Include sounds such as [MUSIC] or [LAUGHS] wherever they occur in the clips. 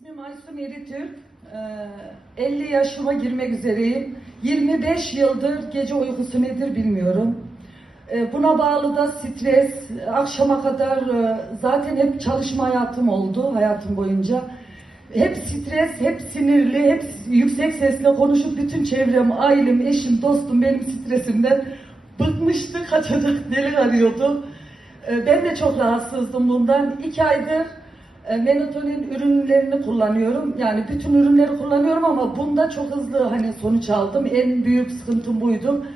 İsmim Aysun Eritürk. Ee, 50 yaşıma girmek üzereyim. 25 yıldır gece uykusu nedir bilmiyorum. Ee, Buna bağlı da stres, akşama kadar e, zaten hep çalışma hayatım oldu hayatım boyunca. Hep stres, hep sinirli, hep yüksek sesle konuşup bütün çevrem, ailem, eşim, dostum benim stresimden bıkmıştı, kaçacak delik arıyordu. Ee, Ben de çok rahatsızdım bundan. İki aydır melatonin ürünlerini kullanıyorum. Yani bütün ürünleri kullanıyorum ama bunda çok hızlı hani sonuç aldım. En büyük sıkıntım buydu.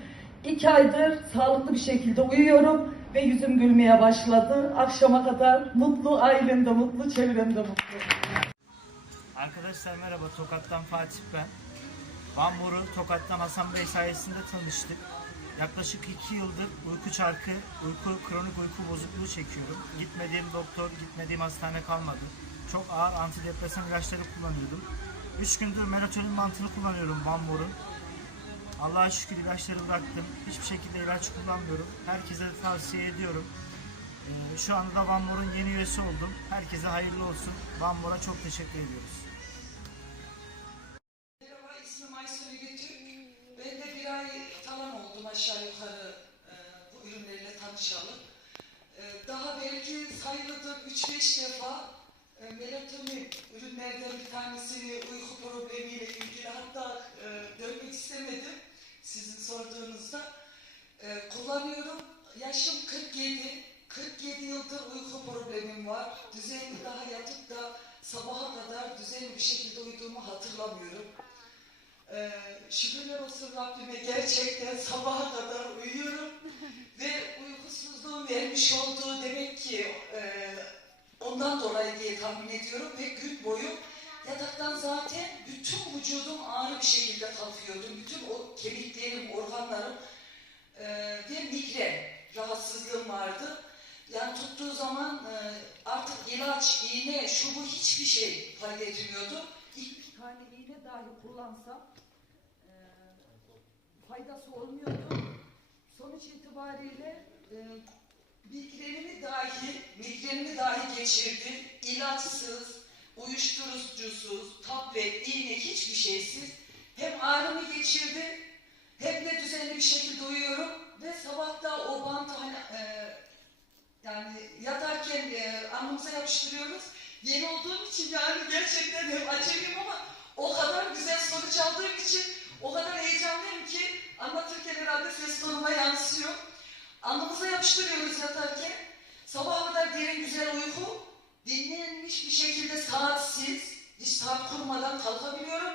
İki aydır sağlıklı bir şekilde uyuyorum ve yüzüm gülmeye başladı. Akşama kadar mutlu, ailem de mutlu, çevrem de mutlu. Arkadaşlar merhaba Tokat'tan Fatih ben. Van Boru Tokat'tan Hasan Bey sayesinde tanıştık. Yaklaşık iki yıldır uyku çarkı, uyku, kronik uyku bozukluğu çekiyorum. Gitmediğim doktor, gitmediğim hastane kalmadı. Çok ağır antidepresan ilaçları kullanıyordum. Üç gündür melatonin mantığını kullanıyorum Van. Allah'a şükür ilaçları bıraktım. Hiçbir şekilde ilaç kullanmıyorum. Herkese tavsiye ediyorum. Ee, Şu anda Mor'un yeni üyesi oldum. Herkese hayırlı olsun. Van çok teşekkür ediyoruz. Aşağı yukarı e, bu ürünlerle tanışalım. E, daha belki sayılıdır 3-5 defa e, melatonin ürünlerden bir tanesini uyku problemiyle ilgili hatta e, dönmek istemedim sizin sorduğunuzda. E, kullanıyorum. Yaşım 47. 47 yıldır uyku problemim var. Düzenli daha yatıp da sabaha kadar düzenli bir şekilde uyuduğumu hatırlamıyorum. Ee, şükürler olsun Rabbime gerçekten sabaha kadar uyuyorum [LAUGHS] ve uykusuzluğun vermiş olduğu demek ki e, ondan dolayı diye tahmin ediyorum ve gün boyu yataktan zaten bütün vücudum ağrı bir şekilde kalkıyordu. Bütün o kemiklerim, organlarım e, ve migren rahatsızlığım vardı. Yani tuttuğu zaman e, artık ilaç, iğne, şu bu hiçbir şey fayda etmiyordu. İlk tane iğne dahi kullansam faydası olmuyordu. Sonuç itibariyle e, Migrenimi dahi, migrenimi dahi geçirdi. İlaçsız, uyuşturucusuz, tablet, iğne hiçbir şeysiz. Hem ağrımı geçirdi, hem de düzenli bir şekilde uyuyorum. Ve sabahta o bantı hani, e, yani yatarken e, alnımıza yapıştırıyoruz. Yeni olduğum için yani gerçekten hem acemiyim ama o kadar güzel sonuç aldığım için o kadar heyecanlıyım Alnımıza yapıştırıyoruz yatarken. Sabaha kadar derin güzel uyku. Dinlenmiş bir şekilde saatsiz, hiç saat kurmadan kalkabiliyorum.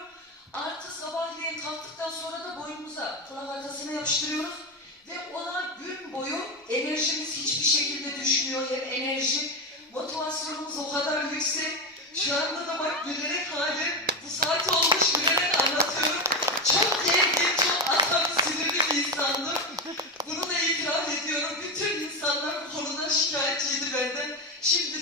Artı sabahleyin kalktıktan sonra da boynumuza, kulak arkasına yapıştırıyoruz. Ve ona gün boyu enerjimiz hiçbir şekilde Şimdi